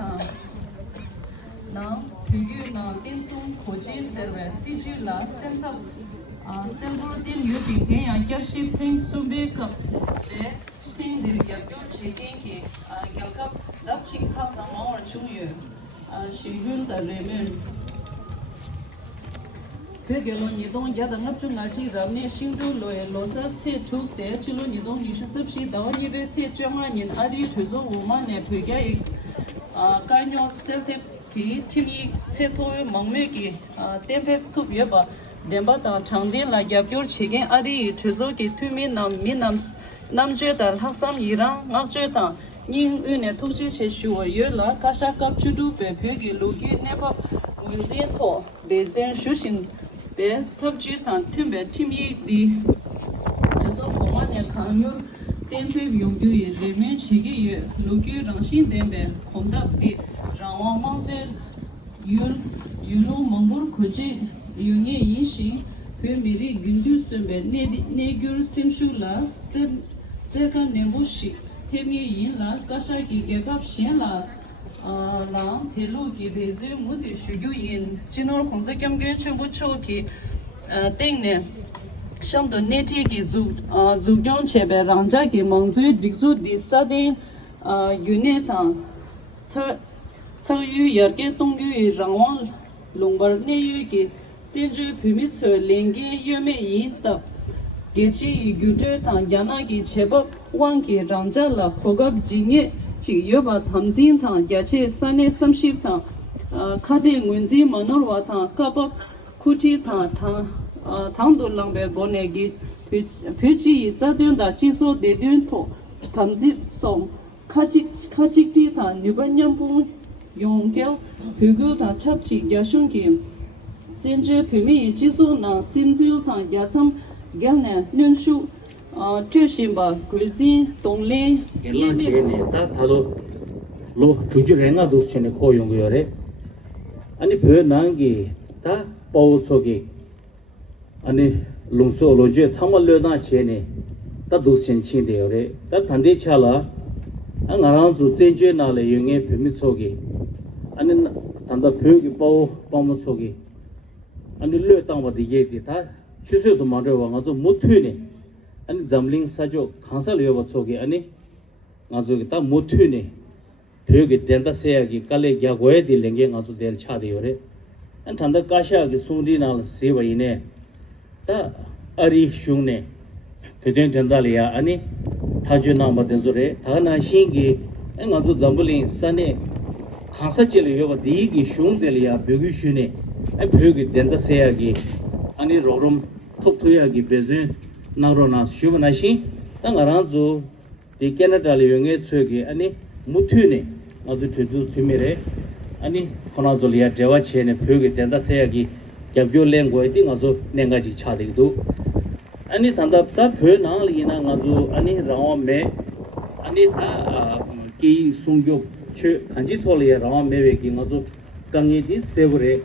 ta na phygu na tin sum khoji server siju la semsa sembo tin yuti the ya kership thing sumbe ka le sting dir ya gyo chidin ki gyalka lap chik thang na ma or chuyu shigun da remen Pegelo nidong yada ngap chung ngaji ramne shingdu loye losa tse chuk de chilo nidong nishu tsepsi dawa nibe tse chunga nin ari chuzo wuma ne pega ik kanyo selte ki timi tse towe mangme ki tempe tup yeba demba ta changden la gyabgyor chigen ari chuzo ki tumi nam mi nam je dal haksam irang ngak je ta ning une tukji che shuwa ye la kasha kap chudu pe pege logi nepa winzin to bezen shushin be tabji tan tumbe timi di jeso koma ne kanyo tempe yongyu ye remen chigi ye logi rangshin dembe komda di rangwa mangse yulo mambur koji yunge yinshi pe miri gundu sumbe ne gyur simshu la serka nembu shi temi yin la kasha ki gekap shen la lang telu ki bezu mudi shugyu yin jinor khonsa kyamgyen chenbu choki tengne shamdo neti ki zugyon chebe rangja ki mangzu dikzu di sadin yune tang tsagyu yarge tongyu rangwang longbar neyu ki senju pimi tso lenge yume yin tab gechi gyudre tang yana ki chebab wang ki rangja la khogab jinge chi yoba thamzin thang yache sane samship thang khade ngunzi manorwa thang kapap khuti thang thang do langbe gone gi phechi zadyon da chiso de dyon tho thamzi som khachik ti thang nibanyam pu yongkel phugu da chapchi gyashung ki senje phimi chiso na simzul thang yacham gelne nyunshu Chishimba, Grizin, Donglin, Yelane, Talo, Lo, Tujurenga, those Chene Koyongore, and if her Nangi, Ta, Potogi, and Lumso Loje, Sama Luna Chene, that those Chen Deore, that Tande Chala, and around to Senje Nale, Yunge, Pimitsogi, and then Tanda Pug, Pomosogi, and the Lutan with the Yeti, Chusu to Mother Wangazo Mutuni. And Zamling Sajo, Council Yoga Sogi, Annie Nazugita Mutuni, Pug, Denta Seagi, Kale Yague, the Lenging also del Chadiore, and Tanda Kasha, the Sundinal Seva ine, the Ari Shune, Pedin Tendalia, Annie Tajuna Madezure, Tana Shingi, and also Zambuling Sane, Kansachel Yoga, Digi Shundelia, Bugushune, and Pug, Denta Seagi, Annie Rorum, Topuyagi, Bezun. Narona Shuvanashi, Tangaranzo, the Canada Yunge Tsugi, Annie Mutune, as the Tudus Pimere, Annie Konazolia, Devache, and Pugit and the Seagi, Gabio Language, also Nengaji Chadidu. Annie Tandapta, Puna, Lina, Nazu, Annie Ram Me, Anita Ki Sungyo, Kanjitolia, Ram Meviki, also Kangiti, Severe,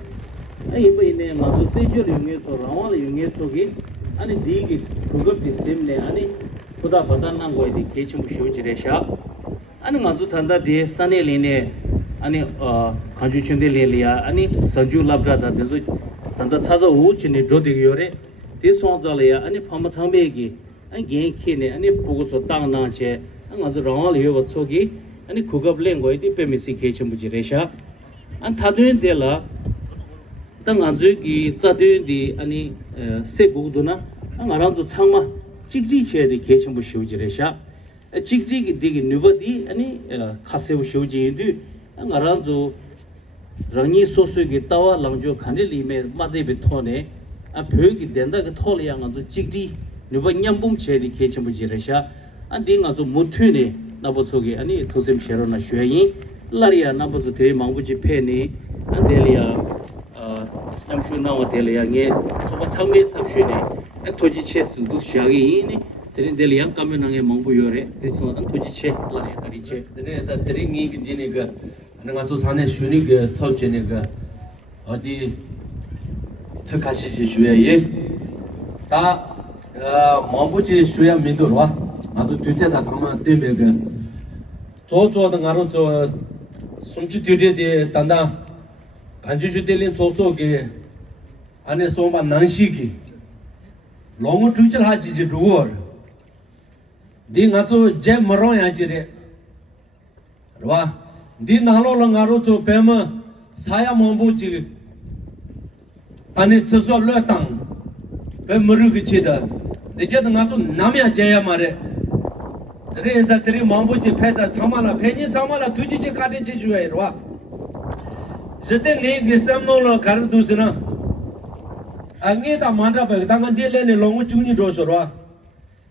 I in Mazu Tejo Yunge, or Ram Yunge Togi. And dig Pugub the same day, Annie Puda Patana with the kitchen Shujiresha, and Mazutanda de Sunny Line, Annie Conjuction de Lilia, Annie Saju Labra, Tanda Taza Uch in the Drodiore, this one's Alia, Annie Pamatambegi, and Gain Kine, Annie Puguso Tang Nanche, and Mazuran Yovatsogi, and the Kugab Lango, the Pemisi kitchen Bujiresha, and Tadun de la Tanganzuki, Zadun the Annie Seguduna, and around the Tama, Chigji chair the kitchen was Shujiresha, a Chigji dig nobody, any Kasev Shuji do, and around the Rani Sosugi Tower, Langjo Candili made Made Betone, and Pug Denda Tolian on the Chigji, Nubanyambum chair the kitchen was Jiresha, and Ding as a Mutune, Nabosogi, and it was him Sharona Shuayi, Laria Nabosote, Mambuji Penny, and Delia. I'm sure now what they're so what's how made some shooting and Toji chess and do shaggy in it. Delian coming on a Monguyore, this one and Toji check, like a riche. There is a drinking vinegar and I was on a shooting Tolcheniga or the Takashi Shuya. Ta Mambuchi Shuya Midura, as to Twitter that I'm a Tibetan. Toto the Naruto 숨지 뒤에 단다 간주주 될린 조조게 안에 소마 난시기 롱을 주질 하지지 루어 딩아조 제 머로야지레 와 딩나로로 가로조 베마 사야 몸보지 안에 저서 르땅 베머르기 치다 내게도 가서 남이야 제야 말에 그래서 들이 몸보지 패사 참아라 패니 참아라 두지지 가르치 주야 와 저때 내게 삼노로 가르두스나 angeta manda ba tanga dile ne longu chuni do sorwa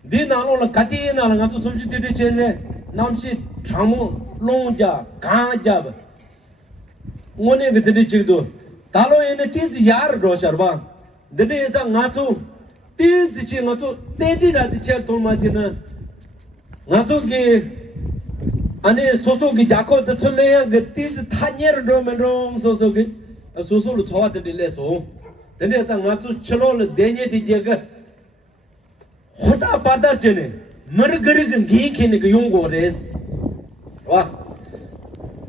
de nalo la kati na nga to somchi de chene namsi chamu longja gaja ba ngone ge de chigdo talo ene tinzi yar do sorwa de de za nga to tinzi chi nga to de de na de chel to ma dina nga to ge ane soso ge jako de chole ya ge tinzi tanyer do men rom soso ge soso lu chawa de le so 근데 자 가서 철을 대녀 되게가 호다 받아지네 머르거리는 기케네 그 용고레스 와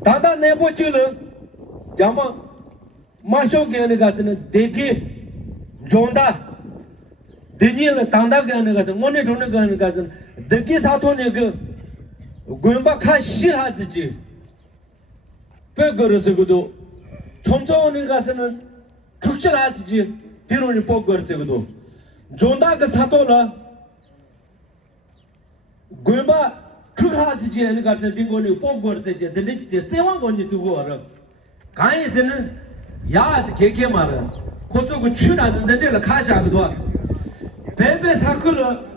다다 내보치는 자마 마쇼게네 같은 대게 존다 데니엘 당다게 하는 것은 뭐네 돈을 가는 것은 대게 사토네 그 고임바카 실하지 배거르서도 점점원에 가서는 축절하지 뒤로는 뽑거르세거도 존다 그 사토라 고임바 축하지 하는 같은 딩고니 뽑거르세지 들리지 세왕고니 두고 알아 가에서는 야 개개 말아 고속을 추라는데 내가 가샤거도 베베 사클을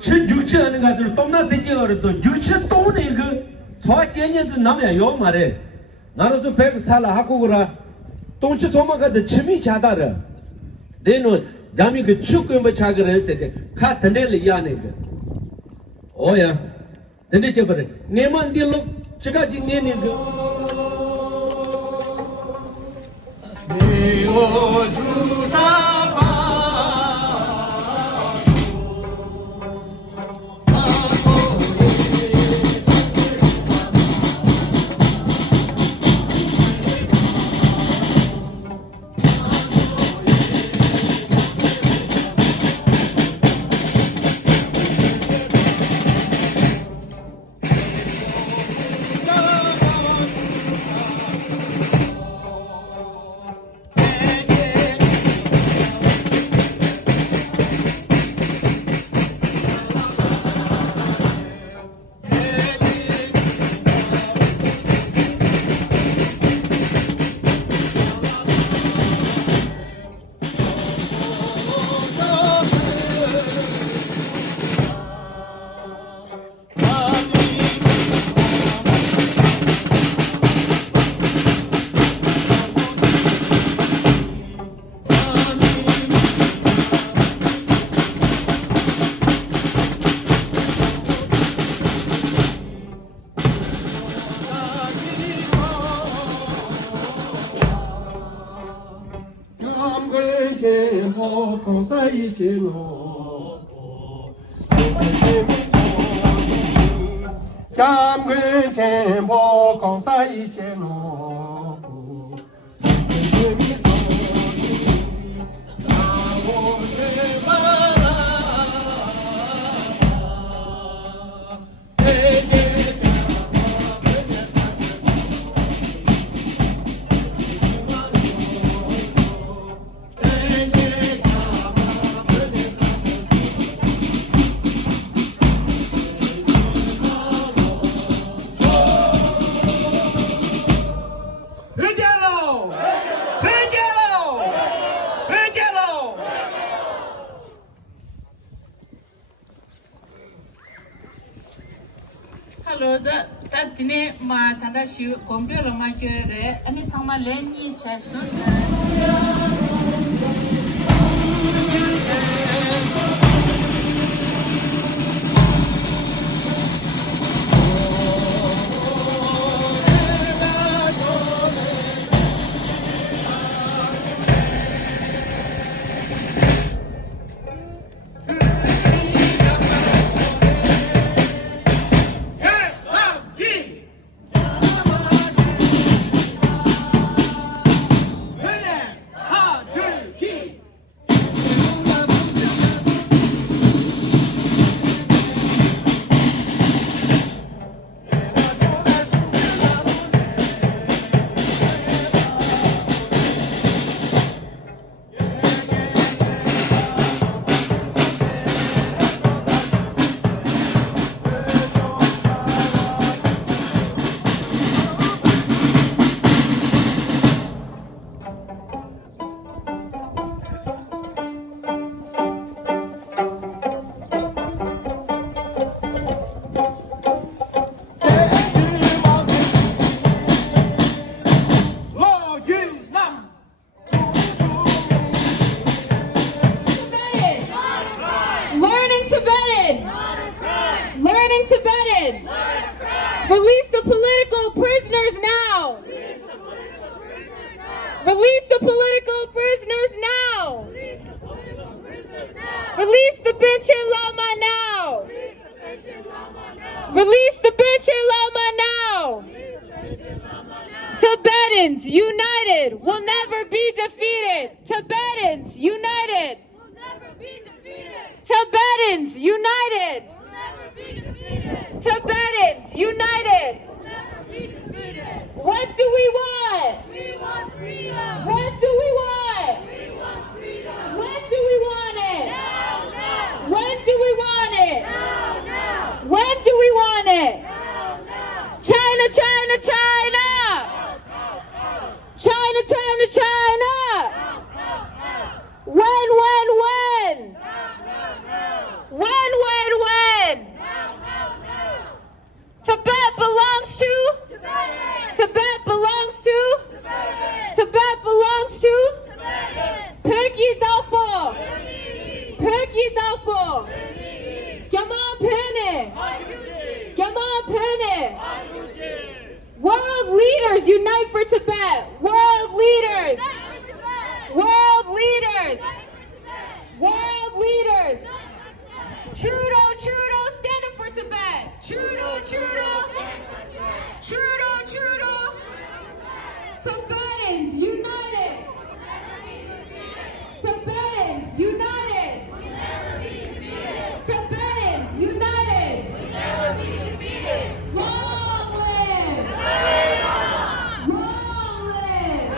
신주치 하는 것을 똥나 되게 어려도 유치 똥이 그 저와 제년도 남이야 요 말에 나는 좀 베베 살라 하고 그라 똥치 도망가도 침이 자다라 내는 남이 그 축구 뭐 자그를 했을 때가 던데를 이하네 그 오야 던데 쳐버려 내만 딜로 제가 진행이 그 내오 주다 Hello, that dine ma tanda shu komde lo ma jere ani changma leni che sun Release the political prisoners now. Release the bench in Lama now. Release the bench in Lama now. Tibetans united will never be defeated. Tibetans united. Tibetans united. Tibetans united. What do we want? We want freedom. What do we want? We want freedom. When do we want it? Now, now. When do we want it? Now, now. When do we want it? Now, now. China, China, China! China, China, China! When? When? Tibet belongs to? Tibet belongs to? Tibet belongs to? Peki Dalpo! Peki Dalpo! Gaman Pene! Gaman Pene! World leaders unite for Tibet! World leaders! World leaders! World leaders! Trudeau, Trudeau, stand up for Tibet! Trudeau, Trudeau! Trudeau, Trudeau! Tibetans united! Tibetans united! Tibetans united! Long live! Long live!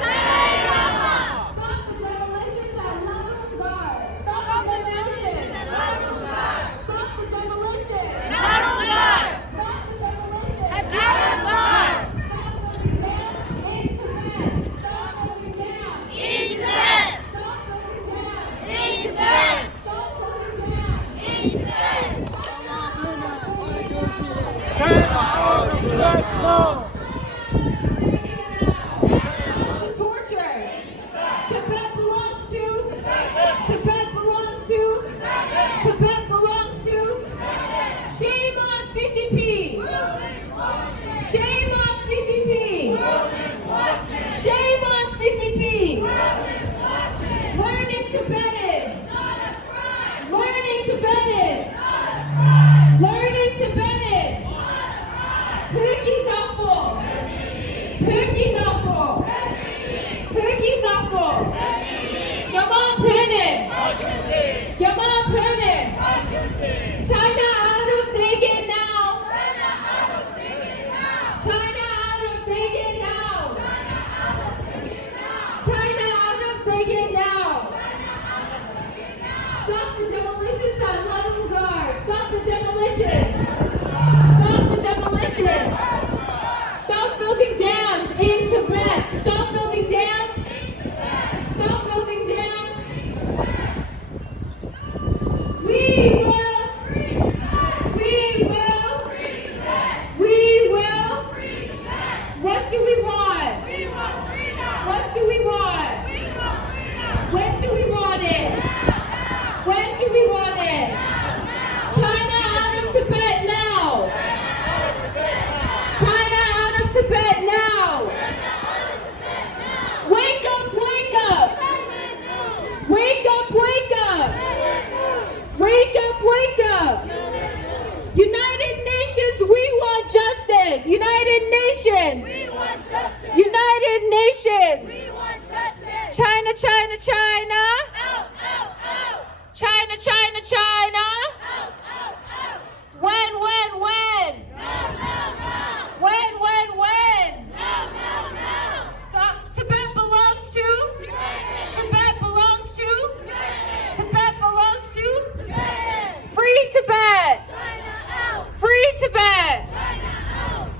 Stop the demolitions at Narumbgar! Stop the demolition! Stop the demolition! Stop the demolition! Stop voting down in Tibet! Stop voting down in Tibet! Stop voting down in Tibet! Stop the torture! Tibet belongs to? Tibet belongs to? Tibet belongs to? Shame on CCP! Shame on CCP! Shame on CCP! Learning Tibetan! Learning Tibetan! Learning Tibetan! Peki Dapo! Peki Dapo! Peki Dapo! Gaman Pene! Gaman Pene! China out of thinking now! China out of thinking now! China out of thinking now! Stop the demolitions at Narumbgar! Stop the demolition! Stop the demolition! Stop building dams in Tibet! Stop building dams! Stop building dams! We will! We will! We will! What do we want? What do we want? When do we want it? When do we want it? China out of Tibet now! China out of Tibet now! Wake up, wake up! Wake up, wake up! Wake up, wake up! United Nations, we want justice! United Nations! United Nations! China, China, China! China, China, China! When? When? Stop. Tibet belongs to? Tibet belongs to? Tibet belongs to? Free Tibet! Free Tibet!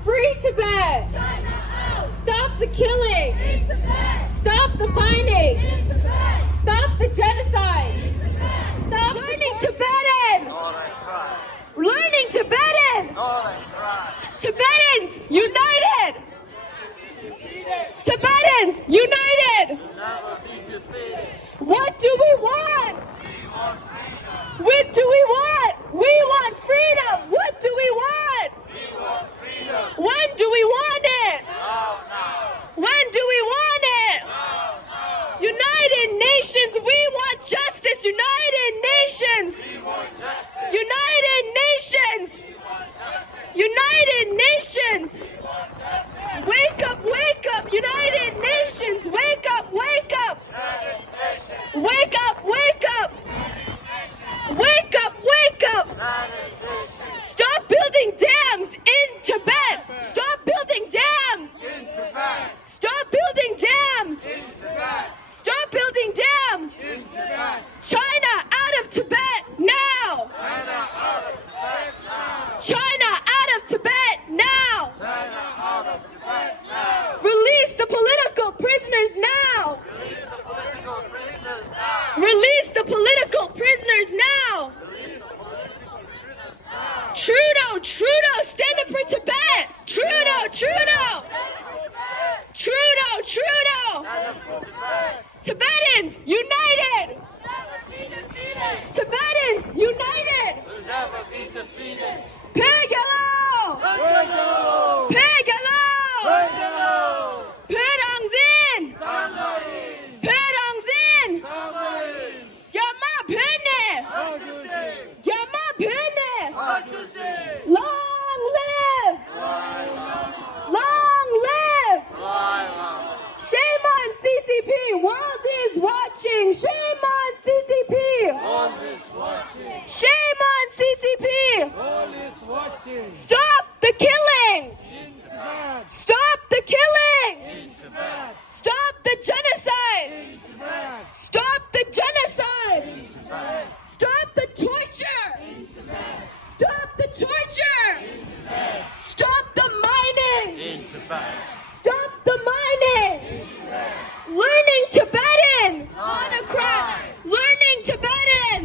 Free Tibet! Stop the killing! Stop the mining! Stop the genocide! Stop learning Tibetan! Learning Tibetan! Tibetans united! Tibetans united! What do we want? What do we want? We want freedom! What do we want? When do we want it? Tibetans united! Tibetans united! Pegalo! Pegalo! Perangzin! Perangzin! Gyama Pene! Gyama Pene! Long live! Long live! Shame on CCP! World is watching! Shame on CCP! Shame on CCP! Stop the killing! Stop the killing! Stop the genocide! Stop the genocide! Stop the torture! Stop the torture! Stop the mining! Stop the mining! Learning Tibetan! On a crime! Learning Tibetan!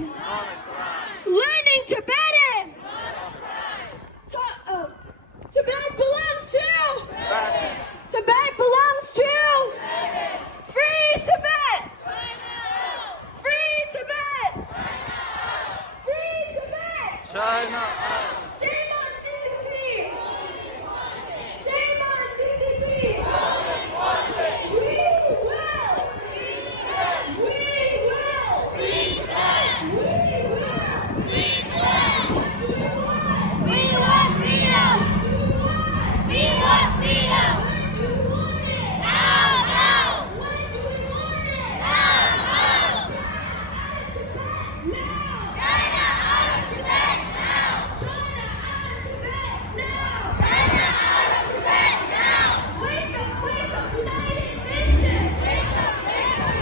Learning Tibetan! Tibet belongs to! Tibet belongs to! Free Tibet! Free Tibet! Free Tibet! Shame on CCP! Shame on CCP! We will! We will! We want freedom! We want freedom! Now, now! When do we want it? Now! China out of Tibet now! China out of Tibet now! China out of Tibet now! Wake up, United Nations! Wake up,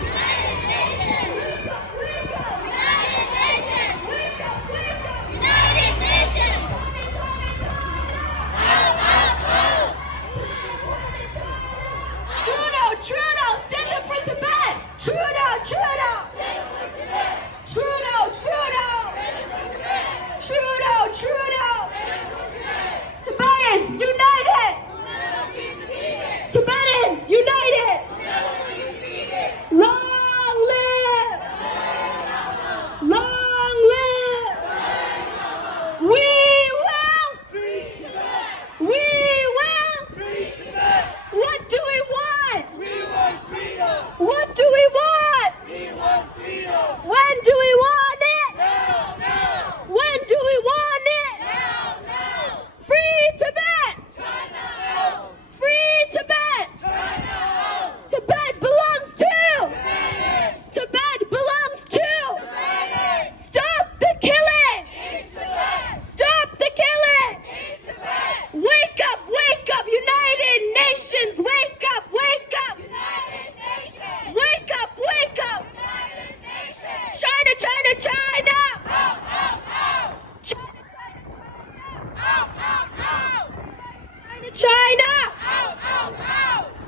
United Nations! Wake up, United Nations! Wake up, United Nations! Trudeau, stand up for Tibet! Trudeau! Tibetans, united! Tibetans, united! Long live! Long live! We will! We will! What do we want? What do we want? When do we want it? When do we want it? Free Tibet! Free Tibet! Tibet belongs to! Tibet belongs to! Stop the killing! Stop the killing! Wake up, United Nations! Wake up! Wake up! China! China! China!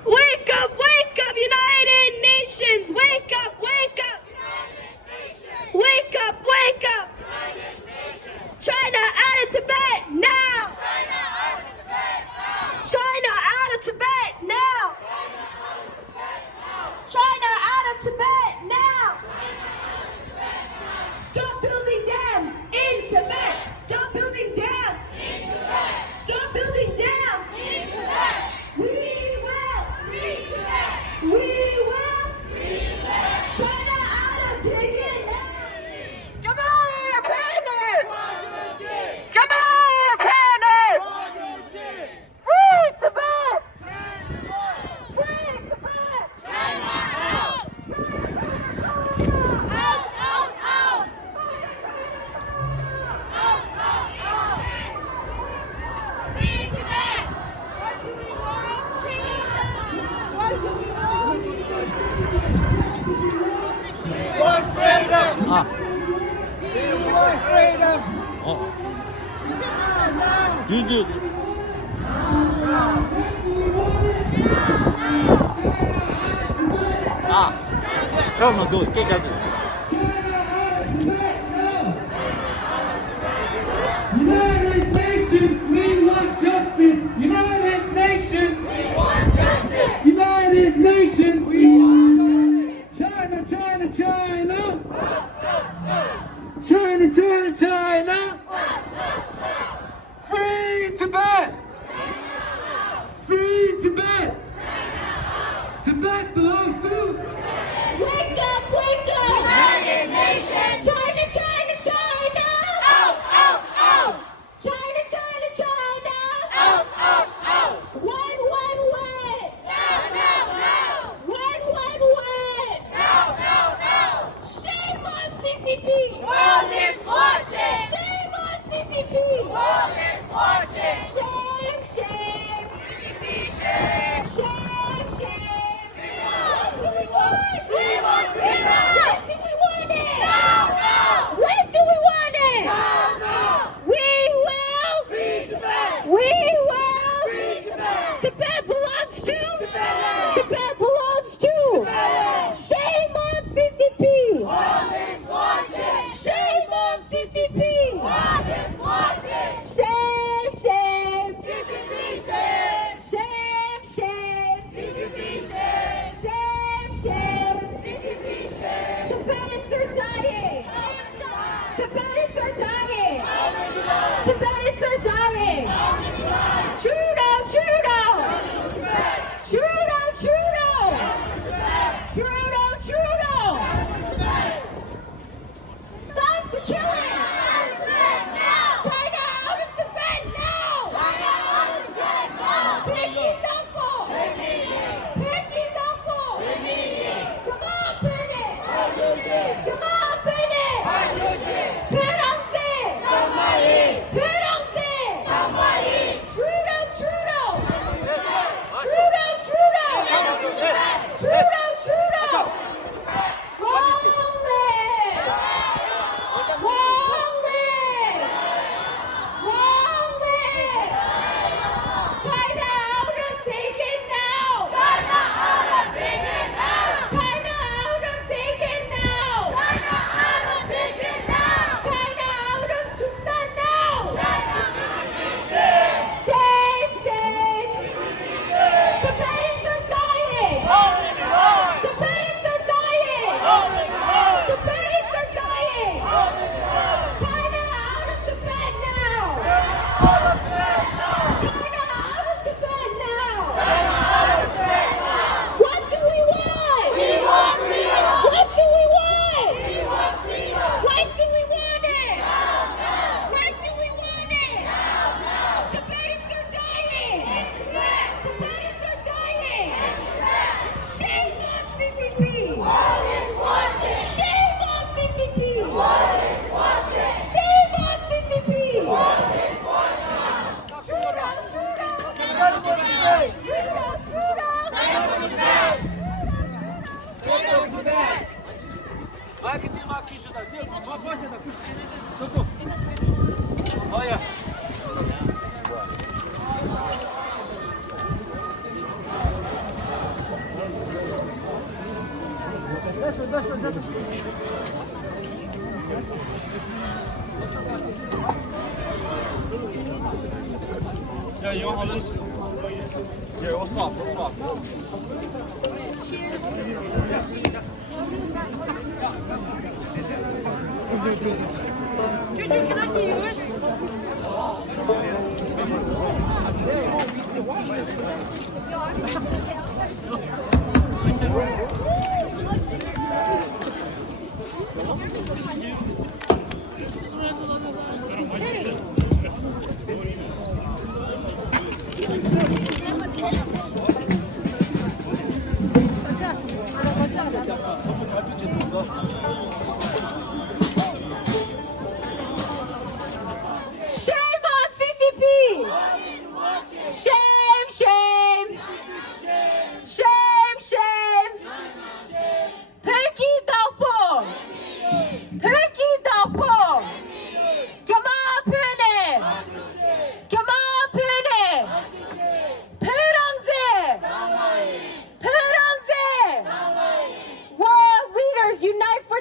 Wake up, United Nations! Wake up! Wake up! China out of Tibet now! China out of Tibet now! China out of Tibet now! Stop building dams in Tibet! Stop building dams! Stop building dams! We will! China out of digging now! Come on, Panda! Come on, Panda! Free Tibet! Free Tibet! China out! Out! Free Tibet! What do we want? Freedom! What do we want? Want freedom! We want freedom! United Nations, we want justice! United Nations, we want justice! United Nations, we want Tibet belongs to. Wake up, wake up! United Nations. China, China, China! Out, out, out. China, China, China! Out, out, out. When? Now, now, now. When? Now, now, now. Shame on CCP! World is watching. Shame on CCP! World is watching. Shame, shame! Shame. Shame, shame! What do we want? We want freedom. When do we want it? Now, now. When do we want it? Now, now. We will! Free Tibet. We will! Free Tibet. Tibet belongs to? Tibet. Tibet belongs to? Tibet. Shame on CCP! World is watching. Shame on CCP! World is watching. Shame, shame! CCP shame. Shame, shame! CCP shame. Shame, shame! CCP shame. Tibetans are dying! Tibetans are dying! How many lives? Tibetans are dying! How many lives? Trudeau, Trudeau! Tibet. Trudeau, Trudeau! Tibet. Trudeau, Trudeau! Tibet. Stop the killing! Tibet now. China out of Tibet now! China out of Tibet now. Peki Dampo! Peki Dampo! Come on, Bennett! Come on, Bennett! Perangse! Perangse! Trudeau, Trudeau! Trudeau, Trudeau! Trudeau, Trudeau! Long live! Long live! Long live! China out of Taken now! China out of Beijing now. China out of Taken now! China out of Beijing now. China out of Thupten now! China CCP shame. Shame, shame! Tibetans are dying! Hold it hard. Tibetans are dying! Hold it hard. Tibetans are dying! Hold it hard. China out of Tibet now! Out of Tibet now. China out of Tibet now! China out of Tibet now. What do we want? We want freedom. What do we want? We want freedom. When do we want it? Now, now. When do we want it? Now, now. Tibetans are dying! Tibet. Tibetans are dying! Tibet. Shame on CCP! World is watching. Shame on CCP! World is watching. Shame on CCP! World is watching. Trudeau, Trudeau! Stand for Tibet. Trudeau, Trudeau! Stand for Tibet. Stand for Tibet. Shame on CCP! Shame, shame! Shame, shame! Peki Dampo! Peki Dampo! Come on, Bennett! Come on, Bennett! Perangse! Perangse! World leaders unite for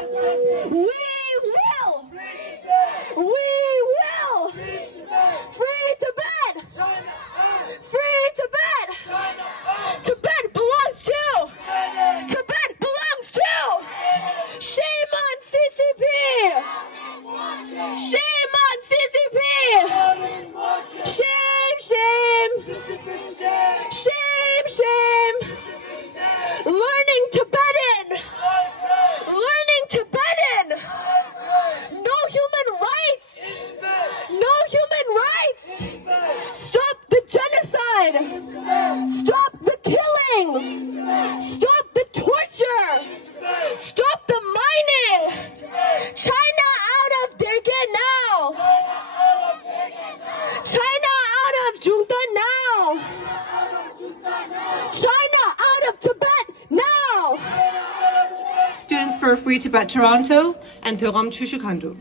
We will. We will. Free Tibet. Free Tibet. Tibet belongs to. Tibet belongs to. Shame on CCP. Shame on CCP. Shame, shame. Shame, shame. Learning Tibetan. Learning Tibetan. No human rights. No human rights. Stop the genocide. Stop the killing. Stop the torture. Stop the mining. China out of Dagen now. China out of Junta now. China out of Tibet now. Students for Free Tibet Toronto and Thoram Chushukandu.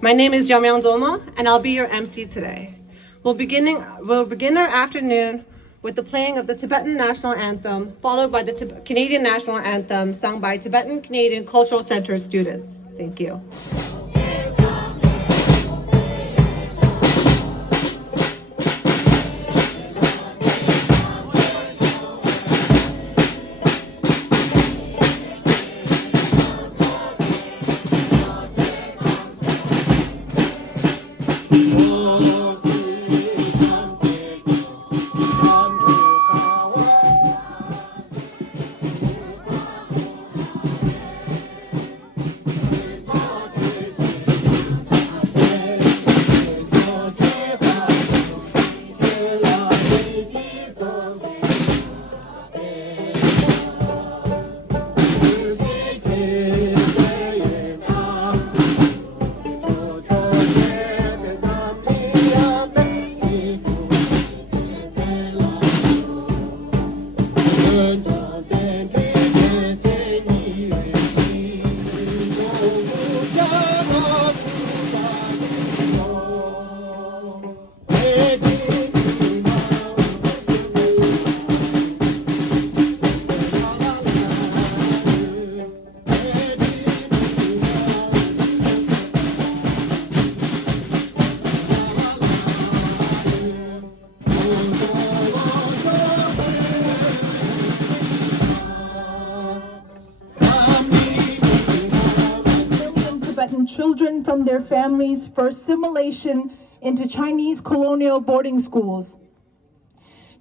My name is Jamyang Zoma, and I'll be your MC today. We'll begin our afternoon with the playing of the Tibetan National Anthem, followed by the Canadian National Anthem sung by Tibetan Canadian Cultural Centre students. Thank you. Children from their families for assimilation into Chinese colonial boarding schools.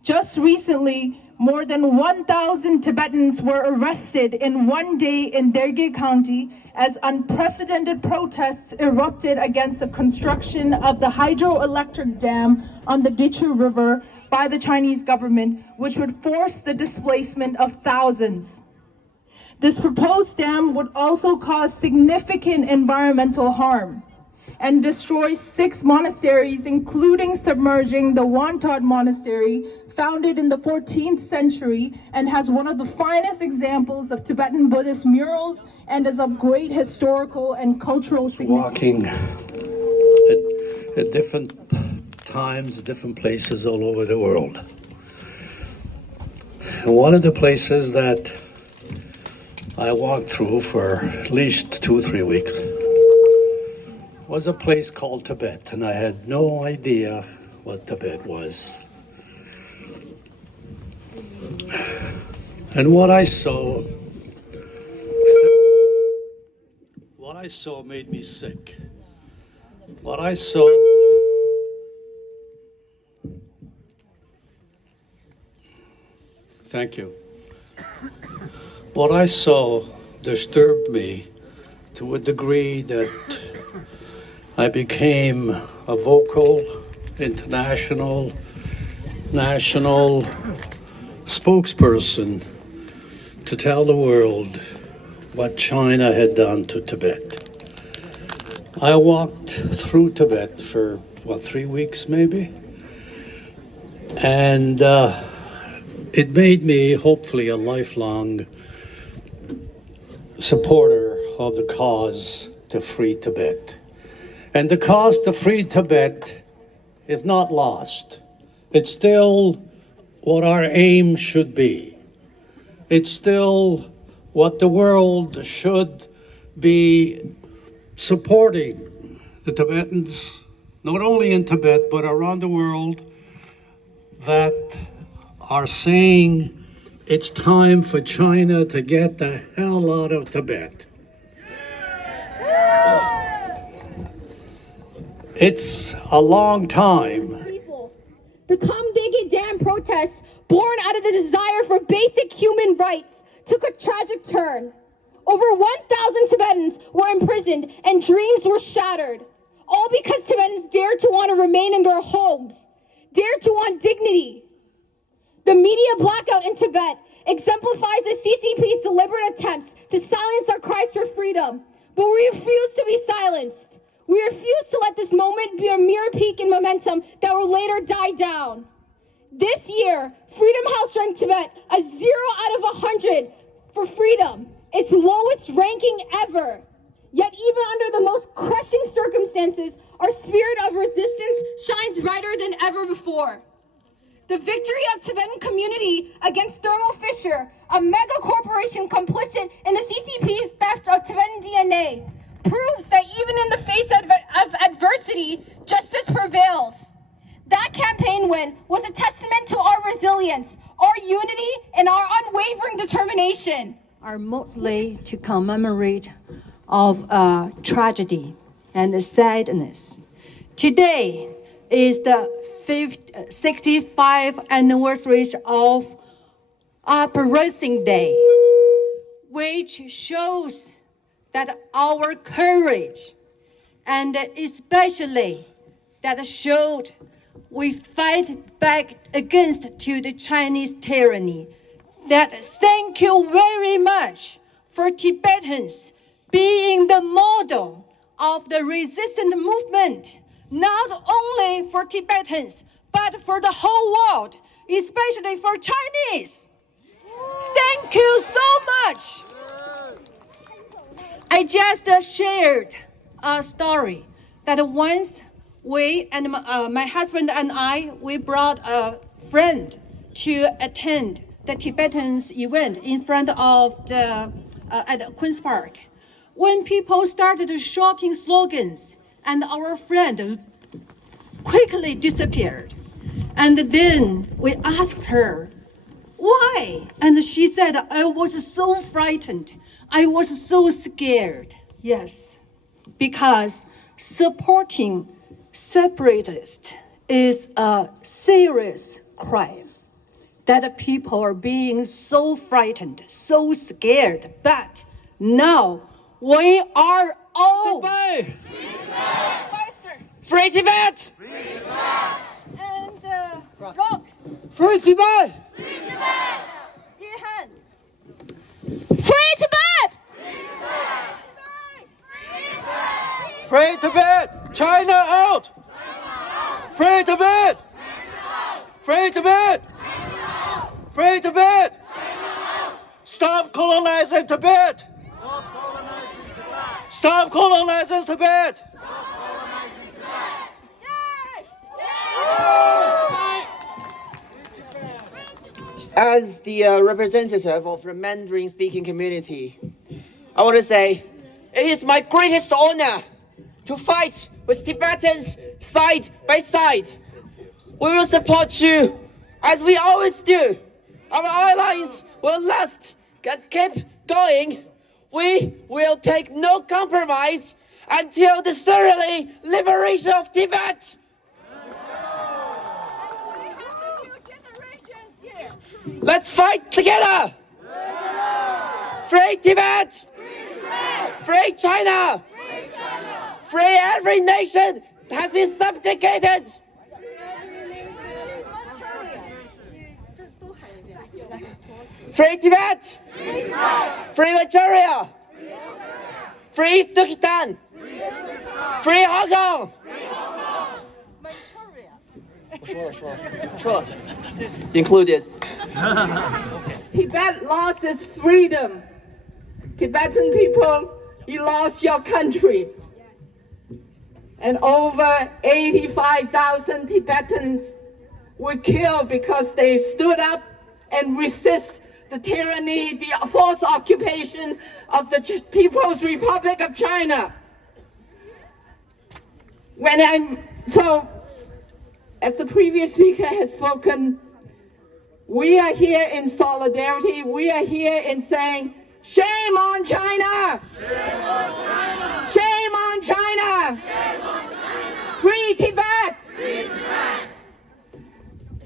Just recently, more than 1,000 Tibetans were arrested in one day in Derge County as unprecedented protests erupted against the construction of the hydroelectric dam on the Dichu River by the Chinese government, which would force the displacement of thousands. This proposed dam would also cause significant environmental harm and destroy 6 monasteries, including submerging the Wantod Monastery, founded in the 14th century and has one of the finest examples of Tibetan Buddhist murals and is of great historical and cultural significance. Walking at different times, at different places all over the world. And one of the places that I walked through for at least 2 or 3 weeks was a place called Tibet, and I had no idea what Tibet was. And what I saw made me sick. What I saw Thank you. What I saw disturbed me to a degree that I became a vocal, international, national spokesperson to tell the world what China had done to Tibet. I walked through Tibet for, 3 weeks maybe? And it made me hopefully a lifelong supporter of the cause to free Tibet. And the cause to free Tibet is not lost. It's still what our aim should be. It's still what the world should be supporting the Tibetans, not only in Tibet, but around the world, that are saying it's time for China to get the hell out of Tibet. It's a long time. The Kamdege Dam protests, born out of the desire for basic human rights, took a tragic turn. Over 1,000 Tibetans were imprisoned and dreams were shattered, all because Tibetans dared to want to remain in their homes, dared to want dignity. The media blackout in Tibet exemplifies the CCP's deliberate attempts to silence our cries for freedom, but we refuse to be silenced. We refuse to let this moment be a mere peak in momentum that will later die down. This year, Freedom House ranked Tibet a 0 out of 100 for freedom, its lowest ranking ever. Yet even under the most crushing circumstances, our spirit of resistance shines brighter than ever before. The victory of Tibetan community against Thermo Fisher, a mega corporation complicit in the CCP's theft of Tibetan DNA, proves that even in the face of adversity, justice prevails. That campaign win was a testament to our resilience, our unity, and our unwavering determination. Are mostly to commemorate of tragedy and sadness. Today is the 65th anniversary of Uprising Day, which shows that our courage, and especially that showed we fight back against to the Chinese tyranny. That thank you very much for Tibetans being the model of the resistance movement, not only for Tibetans, but for the whole world, especially for Chinese. Thank you so much. I just shared a story that once we and my husband and I, we brought a friend to attend the Tibetans event in front of the at Queen's Park. When people started shouting slogans, and our friend quickly disappeared. And then we asked her, why? And she said, I was so frightened. I was so scared. Yes, because supporting separatists is a serious crime. That people are being so frightened, so scared. But now we are all Free Tibet! and rock. Free Tibet! Free Tibet! Free Tibet! China out! Free Tibet! Free Tibet! Free Tibet! Stop colonizing Tibet! Stop colonizing Tibet! As the representative of the Mandarin-speaking community, I want to say it is my greatest honor to fight with Tibetans side by side. We will support you as we always do. Our allies will last and keep going. We will take no compromise until the thoroughly liberation of Tibet. Let's fight together! Free Tibet! Free China! Free every nation that has been subjugated! Free Tibet! Free Manchuria! Free East Turkestan! Free Hong Kong! Included. Tibet lost its freedom. Tibetan people, you lost your country. And over 85,000 Tibetans were killed because they stood up and resist the tyranny, the forced occupation of the People's Republic of China. As the previous speaker has spoken, we are here in solidarity. We are here in saying, shame on China! Shame on China! Shame on China! Shame on China! Free Tibet! Free Tibet!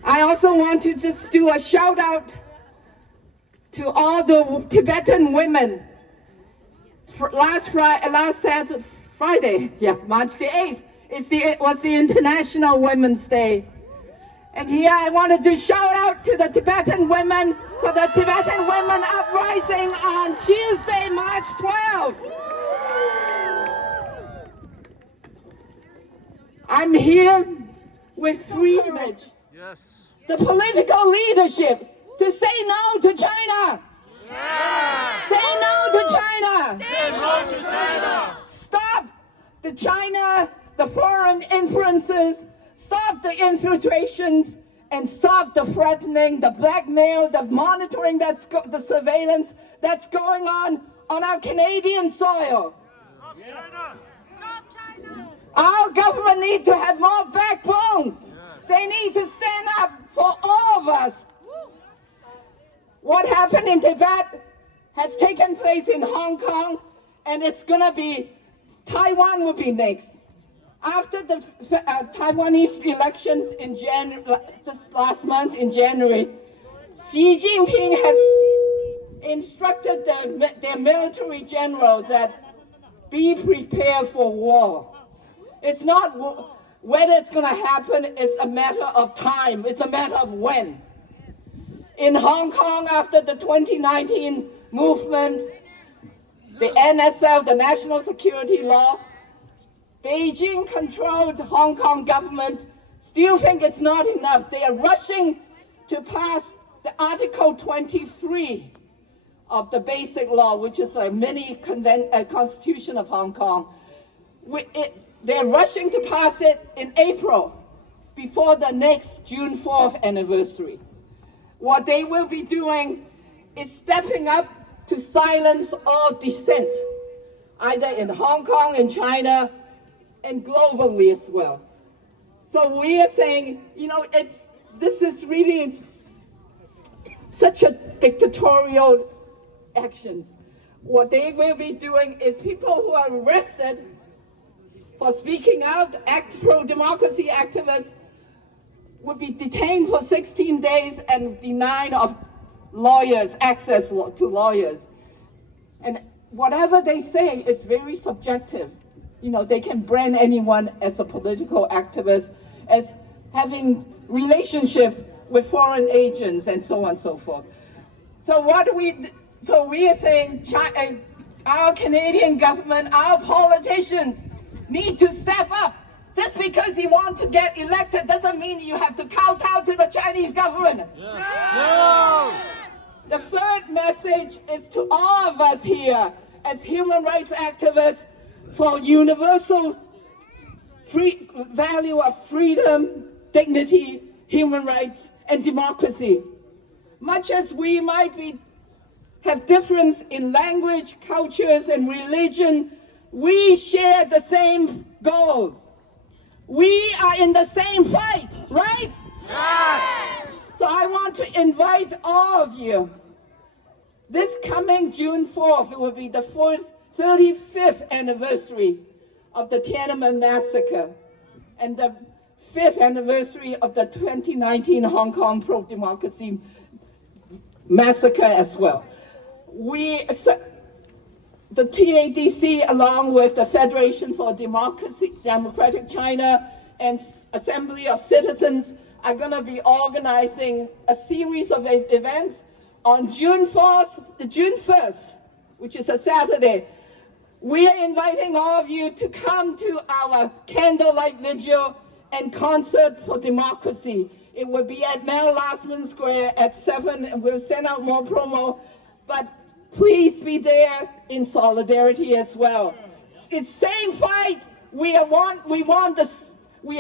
I also want to just do a shout out to all the Tibetan women. Last Friday, March the 8th, was the International Women's Day. And here I wanted to shout out to the Tibetan women for the Tibetan Women Uprising on Tuesday, March 12th. I'm here with freedom. Yes. The political leadership to say no to China. Yeah. Say no to China. Say no to China. Stop the foreign influences, stop the infiltrations, and stop the threatening, the blackmail, the monitoring, the surveillance that's going on our Canadian soil. Stop China. Stop China. Our government needs to have more backbones. They need to stand up for all of us. What happened in Tibet has taken place in Hong Kong, and it's gonna be, Taiwan will be next. After the Taiwanese elections in just last month in January, Xi Jinping has instructed their military generals that be prepared for war. It's not whether it's going to happen, it's a matter of time, it's a matter of when. In Hong Kong, after the 2019 movement, the NSL, the National Security Law, Beijing-controlled Hong Kong government still think it's not enough. They are rushing to pass the Article 23 of the Basic Law, which is a mini constitution of Hong Kong. They're rushing to pass it in April, before the next June 4th anniversary. What they will be doing is stepping up to silence all dissent, either in Hong Kong, in China, and globally as well. So we are saying, this is really such a dictatorial actions. What they will be doing is people who are arrested for speaking out, pro-democracy activists, would be detained for 16 days and denied of lawyers, access to lawyers. And whatever they say, it's very subjective. They can brand anyone as a political activist, as having relationship with foreign agents, and so on and so forth. So we are saying our Canadian government, our politicians need to step up. Just because you want to get elected doesn't mean you have to kowtow to the Chinese government. Yes. No. The third message is to all of us here as human rights activists for universal value of freedom, dignity, human rights, and democracy. Much as we might have difference in language, cultures, and religion, we share the same goals. We are in the same fight, right? Yes! So I want to invite all of you. This coming June 4th, it will be the 35th anniversary of the Tiananmen Massacre and the 5th anniversary of the 2019 Hong Kong pro-democracy massacre as well. The TADC, along with the Federation for Democratic China and Assembly of Citizens, are going to be organizing a series of events on June 1st, which is a Saturday. We are inviting all of you to come to our candlelight vigil and concert for democracy. It will be at Mel Lastman Square at 7, and we'll send out more promo, but please be there in solidarity as well. It's same fight. We are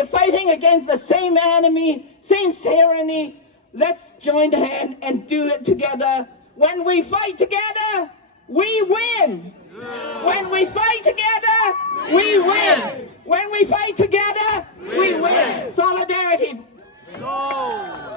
fighting against the same enemy, same tyranny. Let's join hand and do it together When we fight together, we win. When we fight together, we win. When we fight together, we win. Solidarity. Go!